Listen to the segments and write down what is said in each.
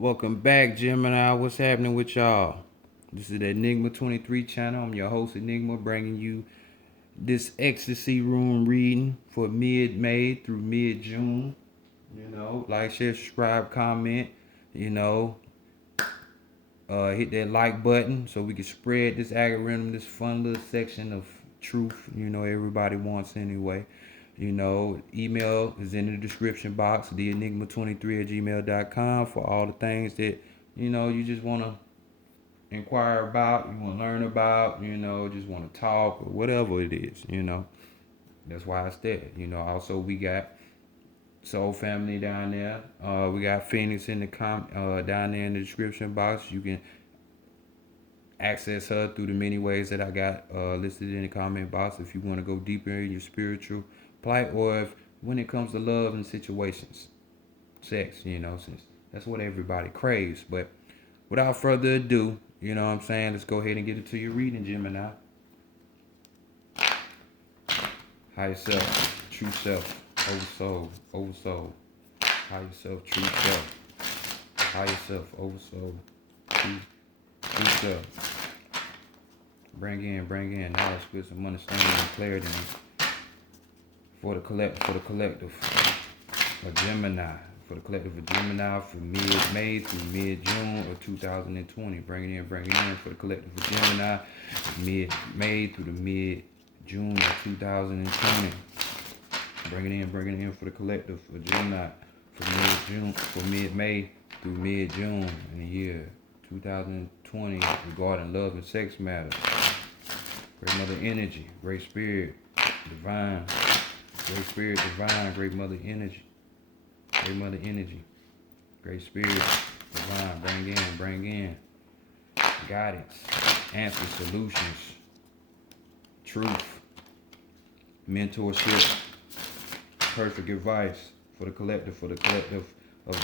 Welcome back, Gemini. What's happening with y'all? This is the Enigma 23 channel. I'm your host, Enigma, bringing you this ecstasy room reading for mid-May through mid-June. Like, share, subscribe, comment. You know, hit that like button so we can spread this algorithm, this fun little section of truth. Everybody wants anyway. Email is in the description box, theenigma23@gmail.com for all the things that, you just want to inquire about, you want to learn about, just want to talk or whatever it is. That's why it's there. Also we got Soul Family down there. We got Phoenix in the down there in the description box. You can access her through the many ways that I got listed in the comment box if you want to go deeper in your spiritual plight, or if when it comes to love and situations, sex, since that's what everybody craves. But without further ado, you know what I'm saying, let's go ahead and get into your reading, Gemini. Higher self, true self, over soul. Higher self, true self. Higher self, over soul, true self. Bring in knowledge, wisdom, understanding, and clarity for the collective of Gemini. For the collective of Gemini for mid-May through mid-June of 2020. Bring it in for the collective of Gemini mid-May through the mid-June of 2020. Bring it in for the collective of Gemini for mid-May through mid-June in the year 2020 regarding love and sex matters. Great mother energy, great spirit, divine, great mother energy. Great mother energy, great spirit, divine, bring in guidance, answers, solutions, truth, mentorship, perfect advice for the collective of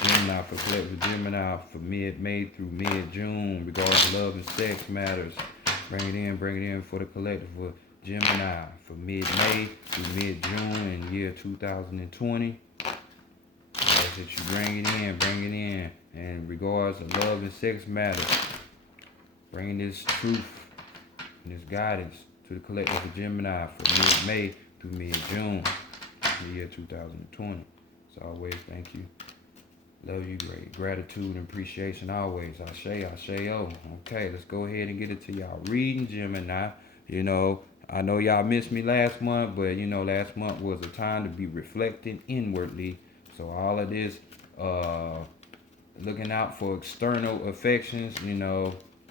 Gemini, for the collective of Gemini for mid-May through mid-June regarding love and sex matters. Bring it in for the collective of Gemini for mid-May through mid-June in year 2020. That you bring it in, and in regards to love and sex matters, bringing this truth and this guidance to the collective of Gemini for mid-May through mid-June, the year 2020. As always, thank you. Love you, great gratitude and appreciation always. Ashe-o. Okay, let's go ahead and get into y'all reading, Gemini. I know y'all missed me last month, but last month was a time to be reflecting inwardly. So all of this, looking out for external affections,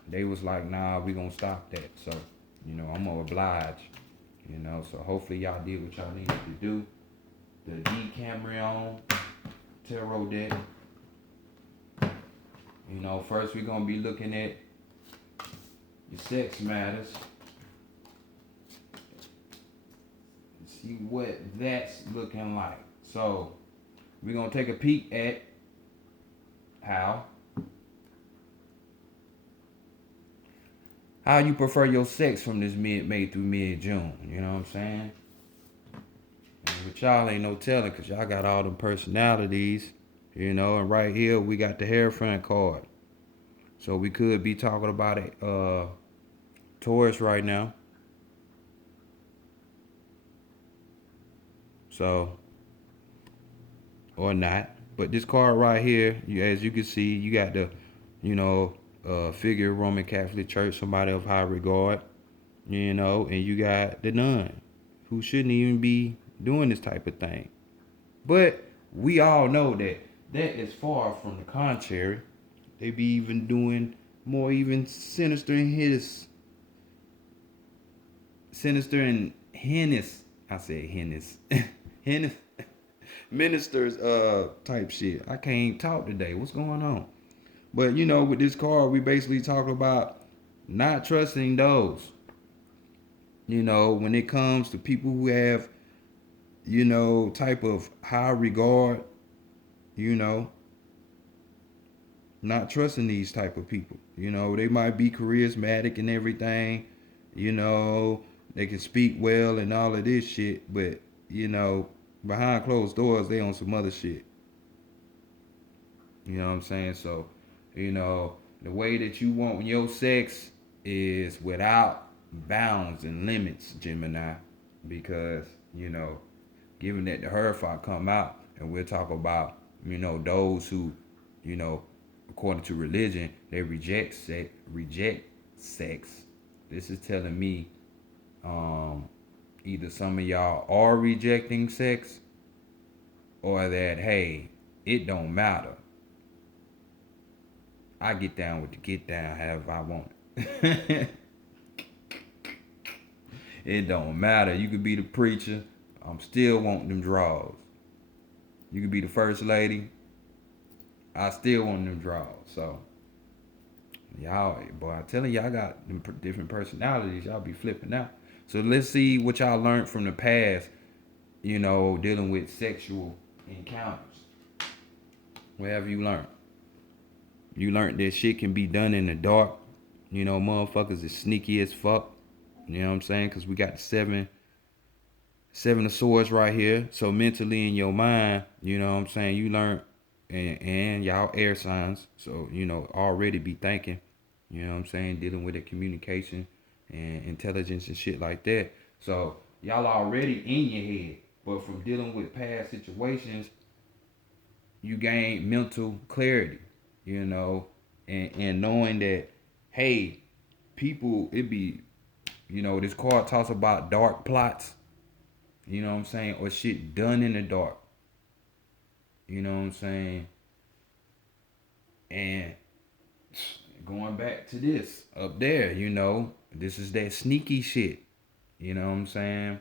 they was like, nah, we gonna stop that. So, I'm gonna oblige, so hopefully y'all did what y'all needed to do. The Cambrian tarot deck. First we're gonna be looking at your sex matters. See what that's looking like. So we're going to take a peek at how you prefer your sex from this mid-May through mid-June. You know what I'm saying? And with y'all ain't no telling, because y'all got all them personalities, and right here we got the Hierophant card. So we could be talking about a Taurus right now. So, or not. But this card right here, as you can see, you got the, figure of Roman Catholic Church, somebody of high regard, and you got the nun, who shouldn't even be doing this type of thing. But we all know that is far from the contrary. They be even doing more even sinister and heinous. I said heinous. Heinous. Ministers type shit. I can't talk today. What's going on? But with this card, we basically talk about not trusting those. When it comes to people who have, type of high regard, not trusting these type of people. They might be charismatic and everything. They can speak well and all of this shit, but behind closed doors, they on some other shit. You know what I'm saying? So You know, the way that you want your sex is without bounds and limits, Gemini, because given that the Hierophant come out, and we'll talk about those who, according to religion, they reject sex. This is telling me, either some of y'all are rejecting sex, or that hey, it don't matter. I get down with the get down however I want it. It don't matter. You could be the preacher. I'm still wanting them draws. You could be the first lady. I still want them draws. So y'all, boy, I'm telling y'all got them different personalities. Y'all be flipping out. So let's see what y'all learned from the past. Dealing with sexual encounters. What have you learned? You learned that shit can be done in the dark. Motherfuckers is sneaky as fuck. You know what I'm saying? Because we got the seven of swords right here. So mentally in your mind, you know what I'm saying, you learn, and y'all air signs. So, already be thinking, you know what I'm saying, dealing with the communication and intelligence and shit like that. So y'all already in your head. But from dealing with past situations, you gain mental clarity, and knowing that, hey, people, it be, this card talks about dark plots, you know what I'm saying, or shit done in the dark, you know what I'm saying, and going back to this up there, this is that sneaky shit, you know what I'm saying.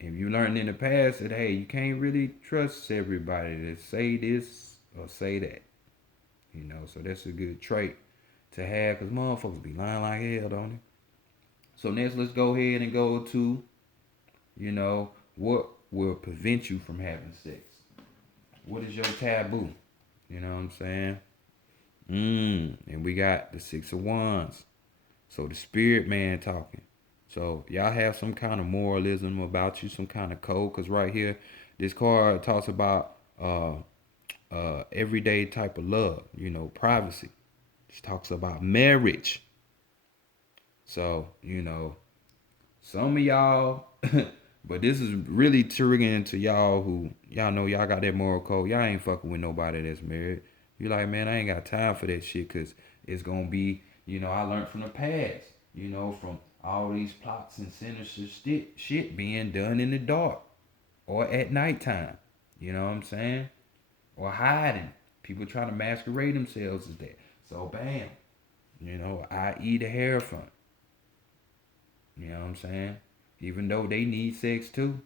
If you learned in the past that, hey, you can't really trust everybody to say this or say that, so that's a good trait to have, because motherfuckers be lying like hell, don't they? So next, let's go ahead and go to, what will prevent you from having sex? What is your taboo? You know what I'm saying? And we got the Six of Wands. So the spirit man talking. So y'all have some kind of moralism about you, some kind of code, because right here, this card talks about everyday type of love, privacy. It talks about marriage. So, some of y'all, but this is really triggering to y'all who, y'all know y'all got that moral code. Y'all ain't fucking with nobody that's married. You like, man, I ain't got time for that shit, because it's going to be, I learned from the past, from all these plots and sinister shit being done in the dark or at nighttime. You know what I'm saying? Or hiding. People trying to masquerade themselves as that. So, bam, i.e. the Hierophant. You know what I'm saying? Even though they need sex too.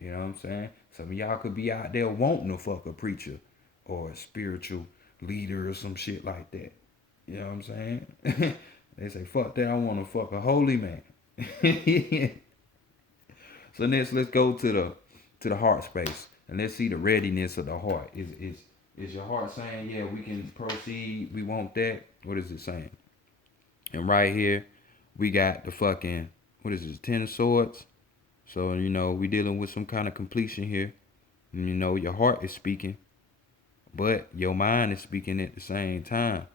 You know what I'm saying? Some of y'all could be out there wanting to fuck a preacher or a spiritual leader or some shit like that. You know what I'm saying? They say, fuck that, I want to fuck a holy man. So next, let's go to the heart space. And let's see the readiness of the heart. Is your heart saying, yeah, we can proceed, we want that? What is it saying? And right here, we got the fucking, what is this, Ten of Swords. So, we dealing with some kind of completion here. And, your heart is speaking, but your mind is speaking at the same time.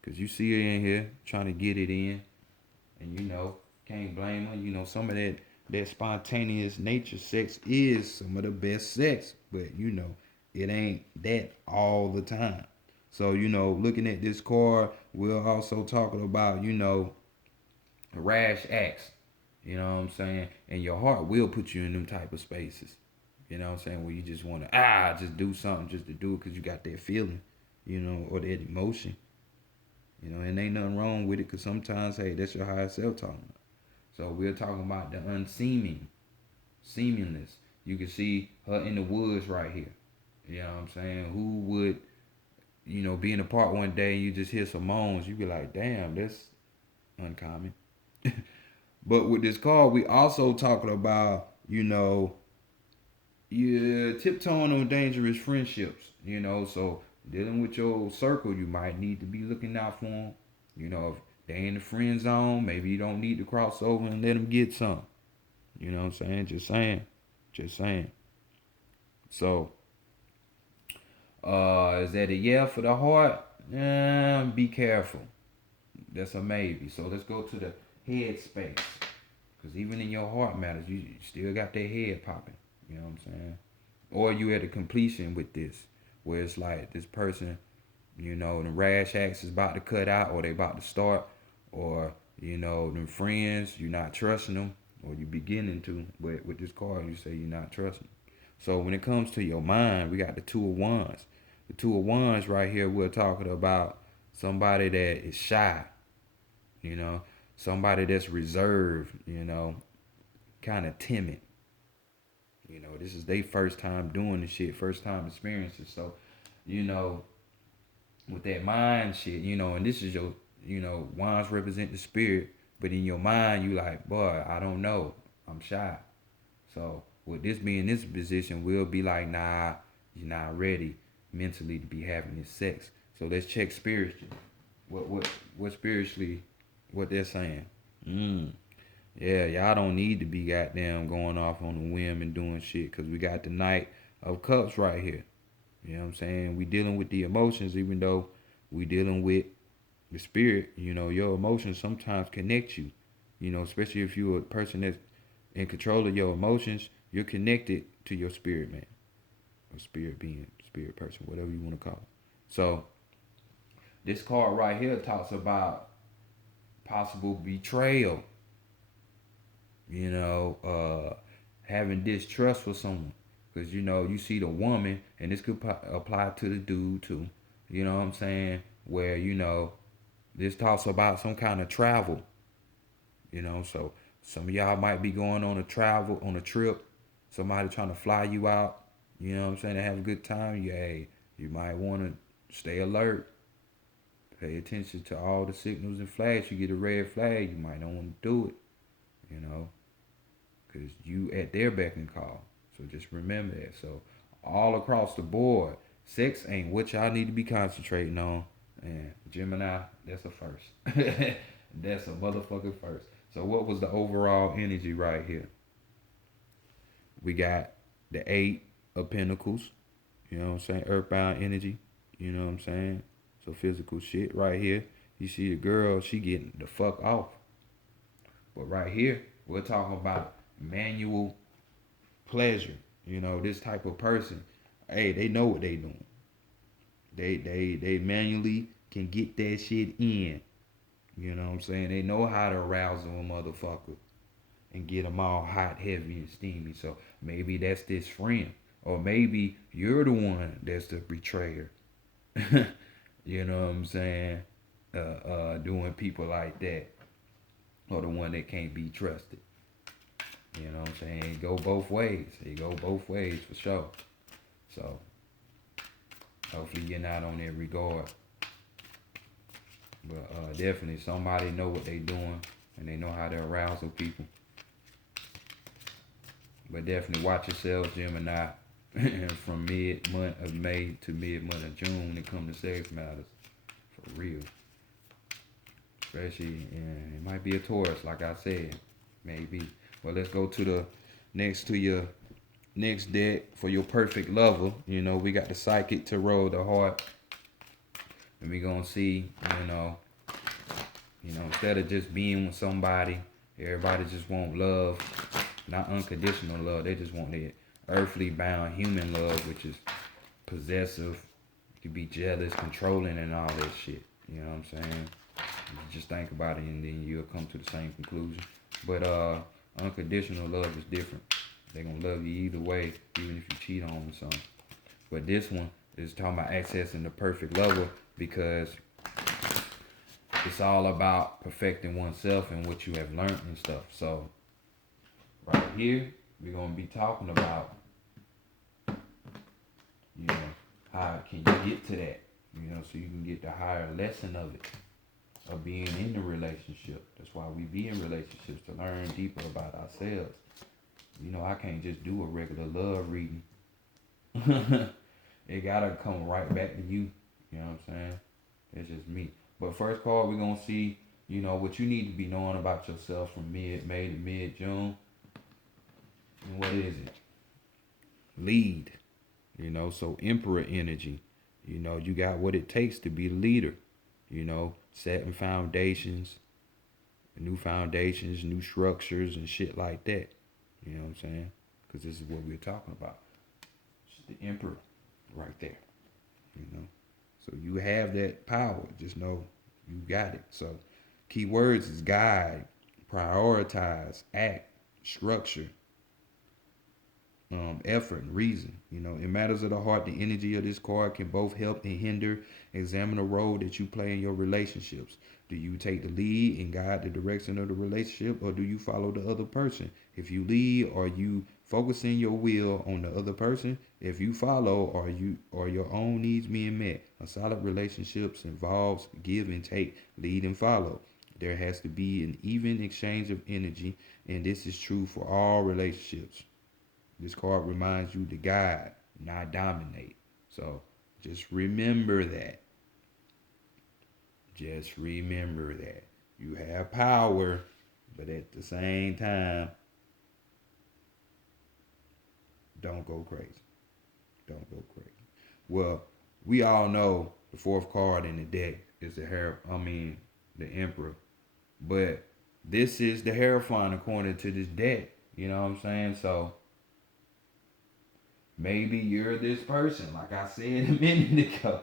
Because you see her in here trying to get it in. And, can't blame her. Some of that spontaneous nature sex is some of the best sex. But, it ain't that all the time. So, looking at this card, we're also talking about, rash acts. You know what I'm saying? And your heart will put you in them type of spaces. You know what I'm saying? Where you just want to, just do something just to do it because you got that feeling, or that emotion. And ain't nothing wrong with it, because sometimes, hey, that's your higher self talking. So we're talking about the seemingness. You can see her in the woods right here. You know what I'm saying? Who would, be in the park one day and you just hear some moans, you be like, damn, that's uncommon. But with this card, we also talking about, you're tiptoeing on dangerous friendships, so dealing with your circle, you might need to be looking out for them. If they in the friend zone, maybe you don't need to cross over and let them get some. You know what I'm saying? Just saying. So, is that a yeah for the heart? Be careful. That's a maybe. So let's go to the headspace. Because even in your heart matters, you still got that head popping. You know what I'm saying? Or you at a completion with this, where it's like this person, the rash axe is about to cut out, or they about to start, or them friends, you're not trusting them, or you beginning to. But with this card, you say you're not trusting. So when it comes to your mind, we got the Two of Wands. The Two of Wands right here, we're talking about somebody that is shy, you know, somebody that's reserved, kind of timid. This is their first time doing the shit, first time experiencing. So, you know, with that mind shit, and this is your, wands represent the spirit, but in your mind, you like, boy, I don't know, I'm shy. So, with this being this position, we'll be like, nah, you're not ready mentally to be having this sex. So let's check spiritually. What spiritually, what they're saying. Yeah, y'all don't need to be goddamn going off on a whim and doing shit, because we got the Knight of Cups right here. You know what I'm saying? We dealing with the emotions, even though we dealing with the spirit. Your emotions sometimes connect you. Especially if you're a person that's in control of your emotions, you're connected to your spirit, man. Or spirit being, spirit person, whatever you want to call it. So, this card right here talks about possible betrayal. Having distrust for someone. Because, you see the woman, and this could apply to the dude too. You know what I'm saying? Where, this talks about some kind of travel. So some of y'all might be going on a trip. Somebody trying to fly you out. You know what I'm saying? To have a good time. You might want to stay alert. Pay attention to all the signals and flags. You get a red flag, you might not want to do it. Because you at their beck and call. So just remember that. So all across the board, sex ain't what y'all need to be concentrating on. And Gemini, that's a first. That's a motherfucking first. So what was the overall energy right here? We got the Eight of Pentacles. You know what I'm saying? Earthbound energy. You know what I'm saying? So physical shit right here. You see the girl, she getting the fuck off. But right here, we're talking about manual pleasure. This type of person, hey, they know what they doing. They manually can get that shit in. You know what I'm saying? They know how to arouse a motherfucker and get them all hot, heavy, and steamy. So maybe that's this friend. Or maybe you're the one that's the betrayer. You know what I'm saying? Doing people like that. Or the one that can't be trusted. You know what I'm saying? It go both ways. It go both ways for sure. So, hopefully you're not on that regard. But definitely somebody know what they doing and they know how to arousal people. But definitely watch yourselves, Gemini, from mid-month of May to mid-month of June when it comes to sex matters. For real. Especially, it might be a Taurus, like I said. Maybe. Well, let's go to your next deck for your perfect lover. We got the Psychic Tarot, the heart. And we gonna see, instead of just being with somebody, everybody just want love. Not unconditional love. They just want that earthly bound human love, which is possessive. You can be jealous, controlling, and all that shit. You know what I'm saying? You just think about it and then you'll come to the same conclusion. But unconditional love is different. They're gonna love you either way, even if you cheat on them or something. But this one is talking about accessing the perfect lover, because it's all about perfecting oneself and what you have learned and stuff. So right here, we're gonna be talking about, how can you get to that? So you can get the higher lesson of it, of being in the relationship. That's why we be in relationships, to learn deeper about ourselves. I can't just do a regular love reading. It gotta come right back to you. You know what I'm saying? It's just me. But first card, we're gonna see, what you need to be knowing about yourself from mid-May to mid-June. And what is it? Lead. So Emperor energy. You know, you got what it takes to be the leader. You know, setting foundations, new foundations, new structures, and shit like that. You know what I'm saying? Because this is what we're talking about. It's the emperor right there. You know, so you have that power. Just know you got it. So, key words is guide, prioritize, act, structure, effort, and reason. You know, in matters of the heart, the energy of this card can both help and hinder. Examine the role that you play in your relationships. Do you take the lead and guide the direction of the relationship, or do you follow the other person? If you lead, are you focusing your will on the other person? If you follow, are your own needs being met? A solid relationships involves give and take, lead and follow. There has to be an even exchange of energy, and this is true for all relationships. This card reminds you to guide, not dominate. So just remember that. Just remember that. You have power, but at the same time, don't go crazy. Don't go crazy. Well, we all know the fourth card in the deck is the Emperor. But this is the Hierophant according to this deck. You know what I'm saying? So maybe you're this person, like I said a minute ago.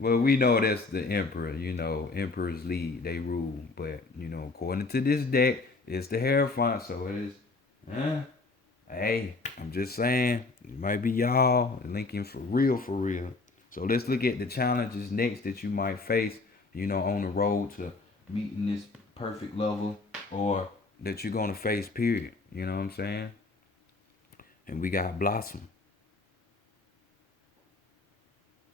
Well, we know that's the emperor. You know, emperors lead, they rule. But you know, according to this deck, it's the Hierophant, so it is. Huh? Hey, I'm just saying, it might be y'all linking for real, for real. So let's look at the challenges next that you might face. You know, on the road to meeting this perfect level, or that you're gonna face. Period. You know what I'm saying? And we got Blossom.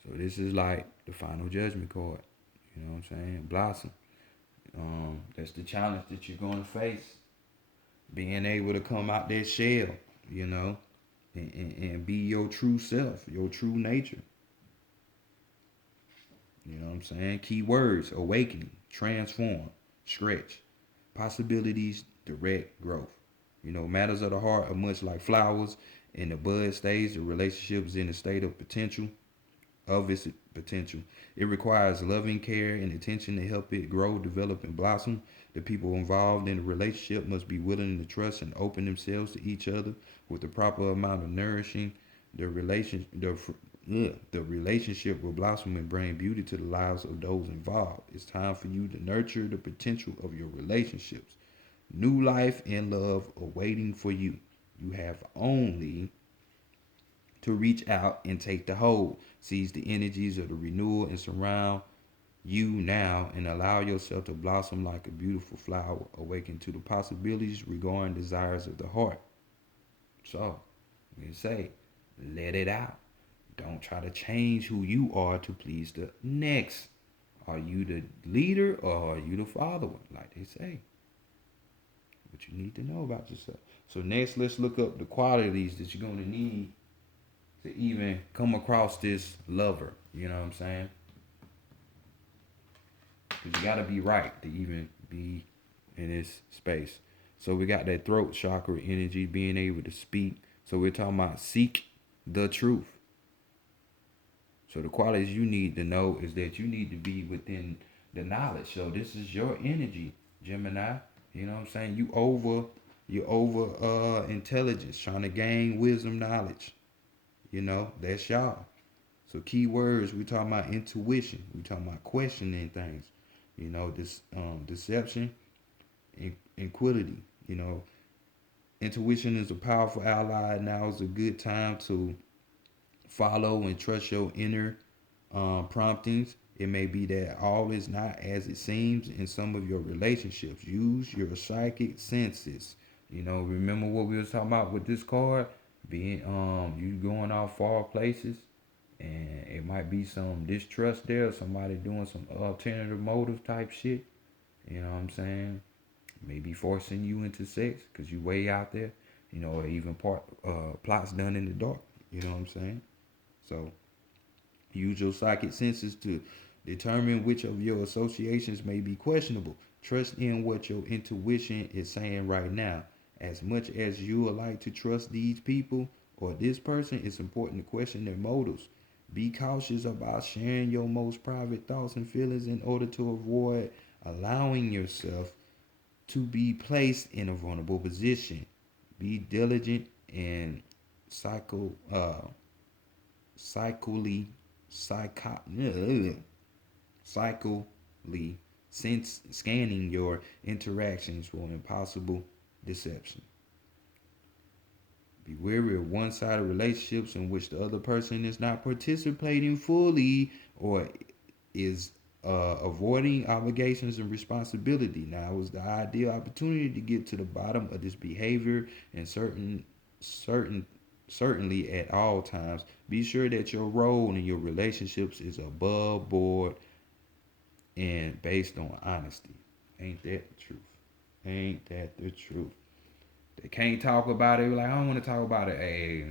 So this is like the final judgment card. You know what I'm saying? Blossom. That's the challenge that you're gonna face. Being able to come out that shell, you know, and be your true self, your true nature. You know what I'm saying? Key words: awakening, transform, stretch, possibilities, direct growth. You know, matters of the heart are much like flowers. In the bud stage, the relationship is in a state of potential, of its potential. It requires loving care and attention to help it grow, develop, and blossom. The people involved in the relationship must be willing to trust and open themselves to each other with the proper amount of nourishing. The relationship will blossom and bring beauty to the lives of those involved. It's time for you to nurture the potential of your relationships. New life and love awaiting for you. You have only to reach out and take the hold. Seize the energies of the renewal and surround you now and allow yourself to blossom like a beautiful flower. Awaken to the possibilities regarding desires of the heart. So, you can say, let it out. Don't try to change who you are to please the next. Are you the leader or are you the follower? Like they say. What you need to know about yourself. So next, let's look up the qualities that you're going to need to even come across this lover. You know what I'm saying? Because you got to be right to even be in this space. So we got that throat chakra energy, being able to speak. So we're talking about seek the truth. So the qualities you need to know is that you need to be within the knowledge. So this is your energy, Gemini. You know what I'm saying? You over intelligence, trying to gain wisdom, knowledge. You know, that's y'all. So key words, we talking about intuition. We talking about questioning things. You know, this deception and inquility. You know, intuition is a powerful ally. Now is a good time to follow and trust your inner promptings. It may be that all is not as it seems in some of your relationships. Use your psychic senses. You know, remember what we was talking about with this card? Being you going out far places, and it might be some distrust there, somebody doing some alternative motive type shit. You know what I'm saying? Maybe forcing you into sex because you way out there. You know, or even plots done in the dark. You know what I'm saying? So use your psychic senses to determine which of your associations may be questionable. Trust in what your intuition is saying right now. As much as you would like to trust these people or this person, it's important to question their motives. Be cautious about sharing your most private thoughts and feelings in order to avoid allowing yourself to be placed in a vulnerable position. Be diligent and psycho psychically psycho psychically since scanning your interactions for impossible deception. Be wary of one-sided relationships in which the other person is not participating fully or is avoiding obligations and responsibility. Now is the ideal opportunity to get to the bottom of this behavior and certainly at all times. Be sure that your role in your relationships is above board and based on honesty. Ain't that the truth? Ain't that the truth? They can't talk about it. Like, I don't want to talk about it. Hey,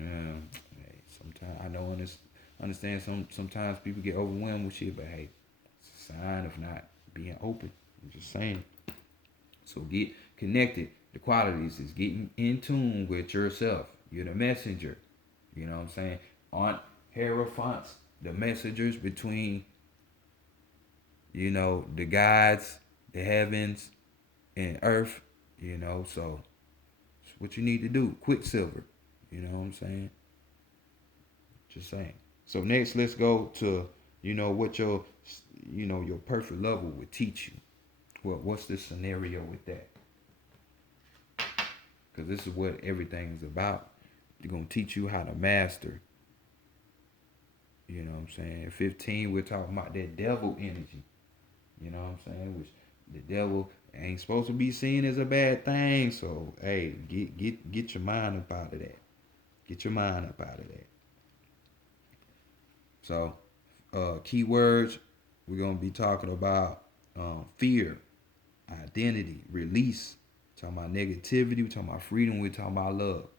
sometimes I know understand sometimes people get overwhelmed with shit, but hey, it's a sign of not being open. I'm just saying. So get connected. The qualities is getting in tune with yourself. You're the messenger. You know what I'm saying? On Hierophants, the messengers between, the gods, the heavens, and earth. So it's what you need to do. Quicksilver. You know what I'm saying? Just saying. So next, let's go to, what your perfect level would teach you. What's the scenario with that? Because this is what everything is about. They're going to teach you how to master. You know what I'm saying? 15, we're talking about that devil energy. You know what I'm saying? Which the devil ain't supposed to be seen as a bad thing. So, hey, get your mind up out of that. Get your mind up out of that. So, keywords, we're going to be talking about fear, identity, release. We're talking about negativity. We're talking about freedom. We're talking about love.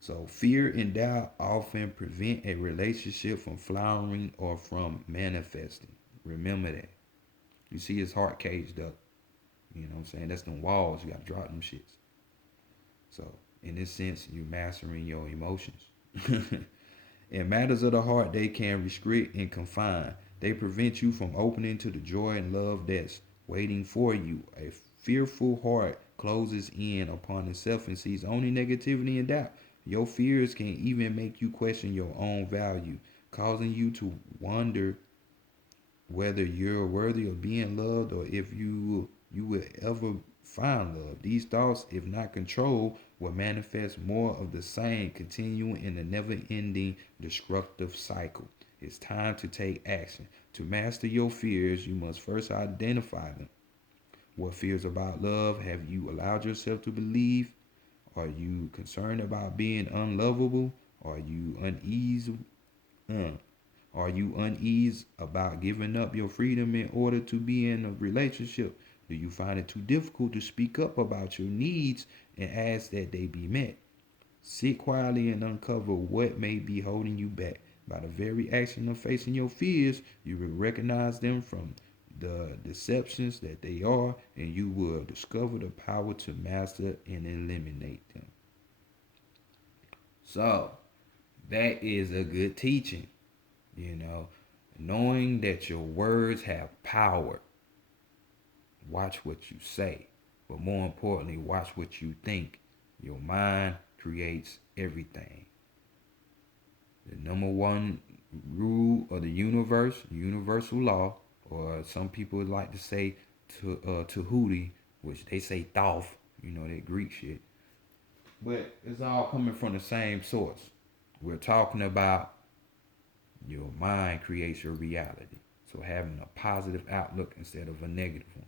So fear and doubt often prevent a relationship from flowering or from manifesting. Remember that. You see his heart caged up. You know what I'm saying? That's them walls. You got to drop them shits. So in this sense, you're mastering your emotions. In matters of the heart, they can restrict and confine. They prevent you from opening to the joy and love that's waiting for you. A fearful heart closes in upon itself and sees only negativity and doubt. Your fears can even make you question your own value, causing you to wonder whether you're worthy of being loved or if you will ever find love. These thoughts, if not controlled, will manifest more of the same, continuing in a never-ending destructive cycle. It's time to take action. To master your fears, you must first identify them. What fears about love have you allowed yourself to believe? Are you concerned about being unlovable? Are you uneasy? Are you uneasy about giving up your freedom in order to be in a relationship? Do you find it too difficult to speak up about your needs and ask that they be met? Sit quietly and uncover what may be holding you back. By the very action of facing your fears, you will recognize them from the deceptions that they are, and you will discover the power to master and eliminate them. So, that is a good teaching, knowing that your words have power. Watch what you say, but more importantly, watch what you think. Your mind creates everything. The number one rule of the universe, universal law, or some people would like to say Tahuti, which they say Thoth, that Greek shit. But it's all coming from the same source. We're talking about your mind creates your reality. So having a positive outlook instead of a negative one.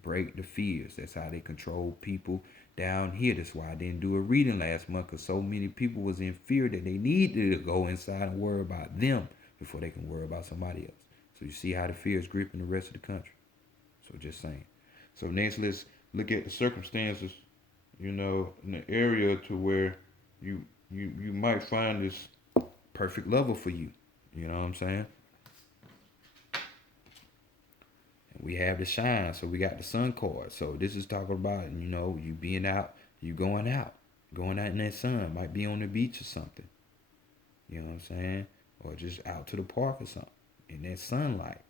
Break the fears. That's how they control people down here. That's why I didn't do a reading last month, because so many people was in fear that they needed to go inside and worry about them before they can worry about somebody else. So you see how the fear is gripping the rest of the country. So just saying. So next, let's look at the circumstances, in the area to where you might find this perfect lover for you. You know what I'm saying? We have the shine, so we got the sun card. So this is talking about, you being out, you going out in that sun. Might be on the beach or something. You know what I'm saying? or just out to the park or something in that sunlight.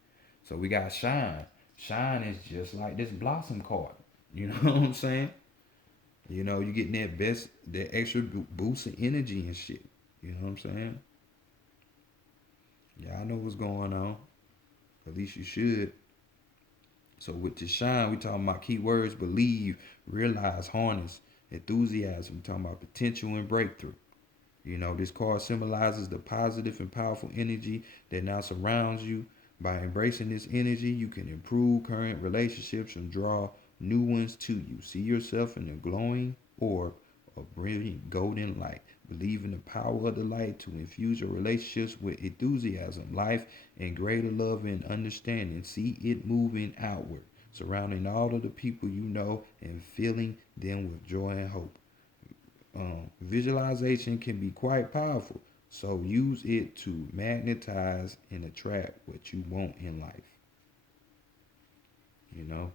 So we got shine. Shine is just like this blossom card. You know what I'm saying? You know, you getting that extra boost of energy and shit. You know what I'm saying? Y'all know what's going on. At least you should. So with the shine, we talking about keywords: believe, realize, harness, enthusiasm. We talking about potential and breakthrough. You know, this card symbolizes the positive and powerful energy that now surrounds you. By embracing this energy, you can improve current relationships and draw new ones to you. See yourself in a glowing orb of brilliant golden light. Believe in the power of the light to infuse your relationships with enthusiasm, life, and greater love and understanding. See it moving outward, surrounding all of the people you know and filling them with joy and hope. Visualization can be quite powerful, so use it to magnetize and attract what you want in life. You know,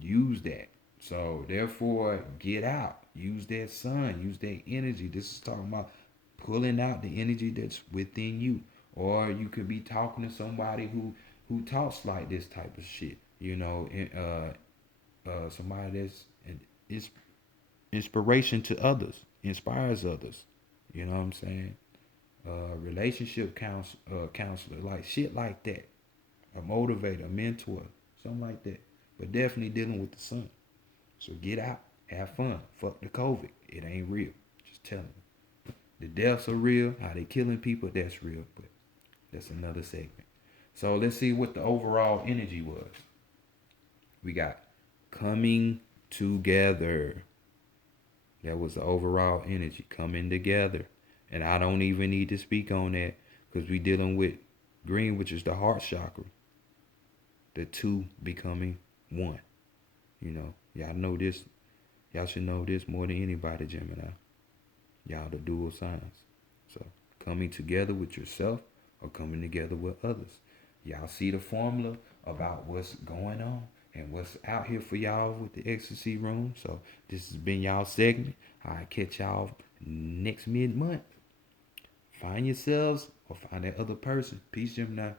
use that. So therefore, get out. Use that sun. Use that energy. This is talking about pulling out the energy that's within you. Or you could be talking to somebody who talks like this type of shit. You know, somebody that's is inspiration to others, inspires others. You know what I'm saying? Relationship counselor, like shit like that. A motivator, a mentor, something like that. But definitely dealing with the sun. So get out, have fun. Fuck the COVID. It ain't real. Just tell them. The deaths are real. How they killing people, that's real. But that's another segment. So let's see what the overall energy was. We got coming together. That was the overall energy coming together. And I don't even need to speak on that because we dealing with green, which is the heart chakra. The two becoming one. You know, y'all know this. Y'all should know this more than anybody, Gemini. Y'all the dual signs. So coming together with yourself or coming together with others. Y'all see the formula about what's going on and what's out here for y'all with the ecstasy room. So this has been y'all segment. I'll catch y'all next mid-month. Find yourselves or find that other person. Peace, Gemini.